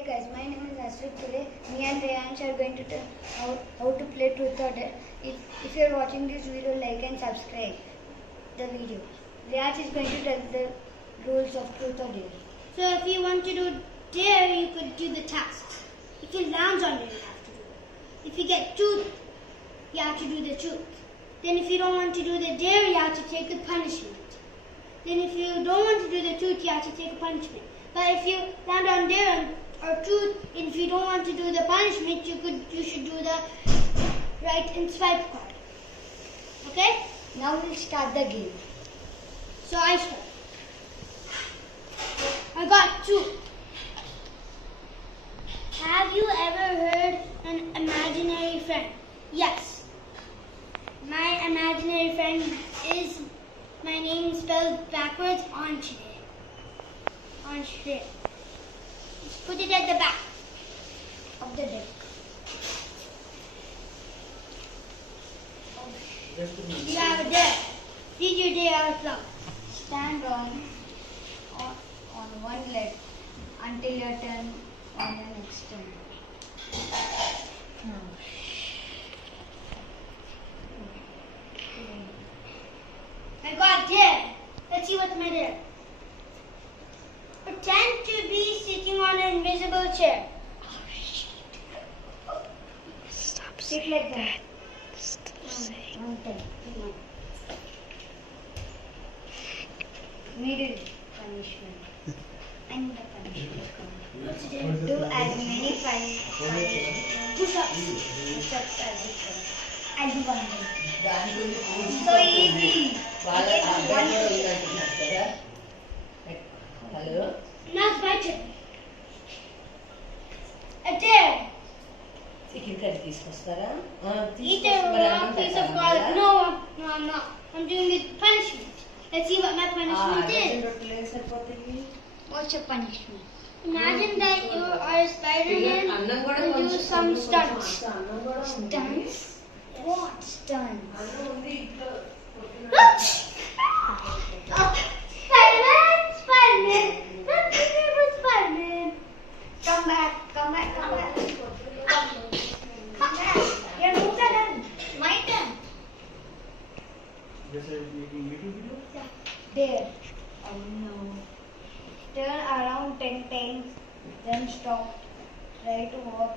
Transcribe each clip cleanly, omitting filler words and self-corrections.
Hey guys, my name is Asrik. Today, me and Reyansh are going to tell how to play truth or dare. If you are watching this video, like and subscribe the video. Reyansh is going to tell the rules of truth or dare. So if you want to do dare, you could do the tasks. If you lounge on it, you have to do it. If you get truth, you have to do the truth. Then if you don't want to do the dare, you have to take the punishment. Then if you don't want to do the truth, you have to take a punishment. But if you land on dare or truth, and if you don't want to do the punishment, you should do the right and swipe card. Okay? Now we'll start the game. So I start. I got truth. Have you ever heard an imaginary friend? Yes. My imaginary friend is my name spelled backwards, Anshre. Anshre. Put it at the back of the deck. You have a dare. Read your dare out loud. Stand on one leg until your turn on the next turn. I got dare. Let's see what's my dare. Pretend to be sitting on an invisible chair. Stop Sit like that. Stop saying. Middle punishment. And the punishment. What's the dare? Do as many push-ups as you can. I'll do one more. So easy. Hello? Now it's my turn. A dare. Chicken curry తీసుకొస్తారా? Eat a raw piece of garlic. No, I'm not. I'm doing the punishment. Let's see what my punishment is. What's your punishment? Imagine that you are Spider-Man and do some stunts. Stunts? What stunts? Oh, Spider-Man! Spider-Man! That's the favorite Spider-Man. Come back. Come back. Your moves are done. My turn. There. Oh no. Turn around 10 times, then stop. Try to walk.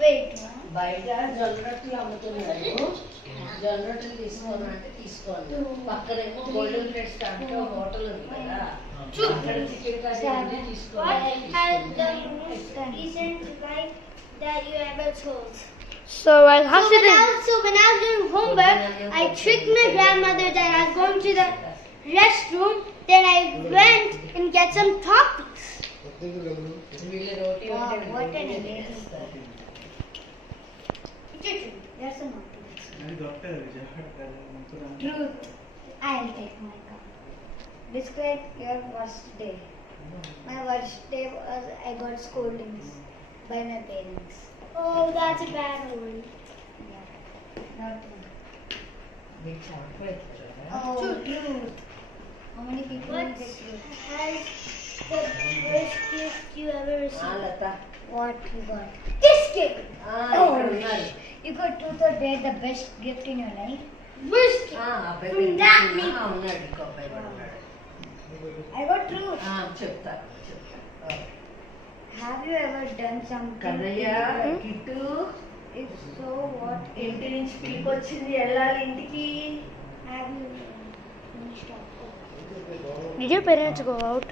Wait. బయట జొన్నరొట్టెలు అమ్ముతున్నారు. జొన్నరొట్టెలు తీసుకోవాలంటే తీసుకోండి. పక్కనేమో golden plates దాంట్లో hotel ఉంది కదా. అక్కడ చికెన్ కర్రీ ఉంది What తీసుకోవాలి. has the most recent life that you ever told? So I So when I was doing homework, I tricked my grandmother that I was going to the restroom. Then I went and get some toppings. వీళ్ళు రోటీ Wow, ఉంటే what an roti amazing చేస్తారు. That's a truth. I'll take my cup. Describe your worst day. My worst day was I got scoldings by my parents. Oh, that's a bad one. Yeah, not one. మీకు chocolate Oh, truth. How many people will What get truth? has the worst gift you ever received? Latha What you got? This gift. ఇక్కడ ఉన్నారు. You got truth or dare, the best gift in your life? Worst gift. అబ్బాయి From that me. ఉన్నాడు ఇంకో అబ్బాయి కూడా ఉన్నాడు. I got truth. చెప్తా Have you ever done something? Kannaiah Kittu If so, what? ఇంటి నుంచి పిలిపొచ్చింది వెళ్ళాలి ఇంటికి. Have you finished up? Did your parents go out?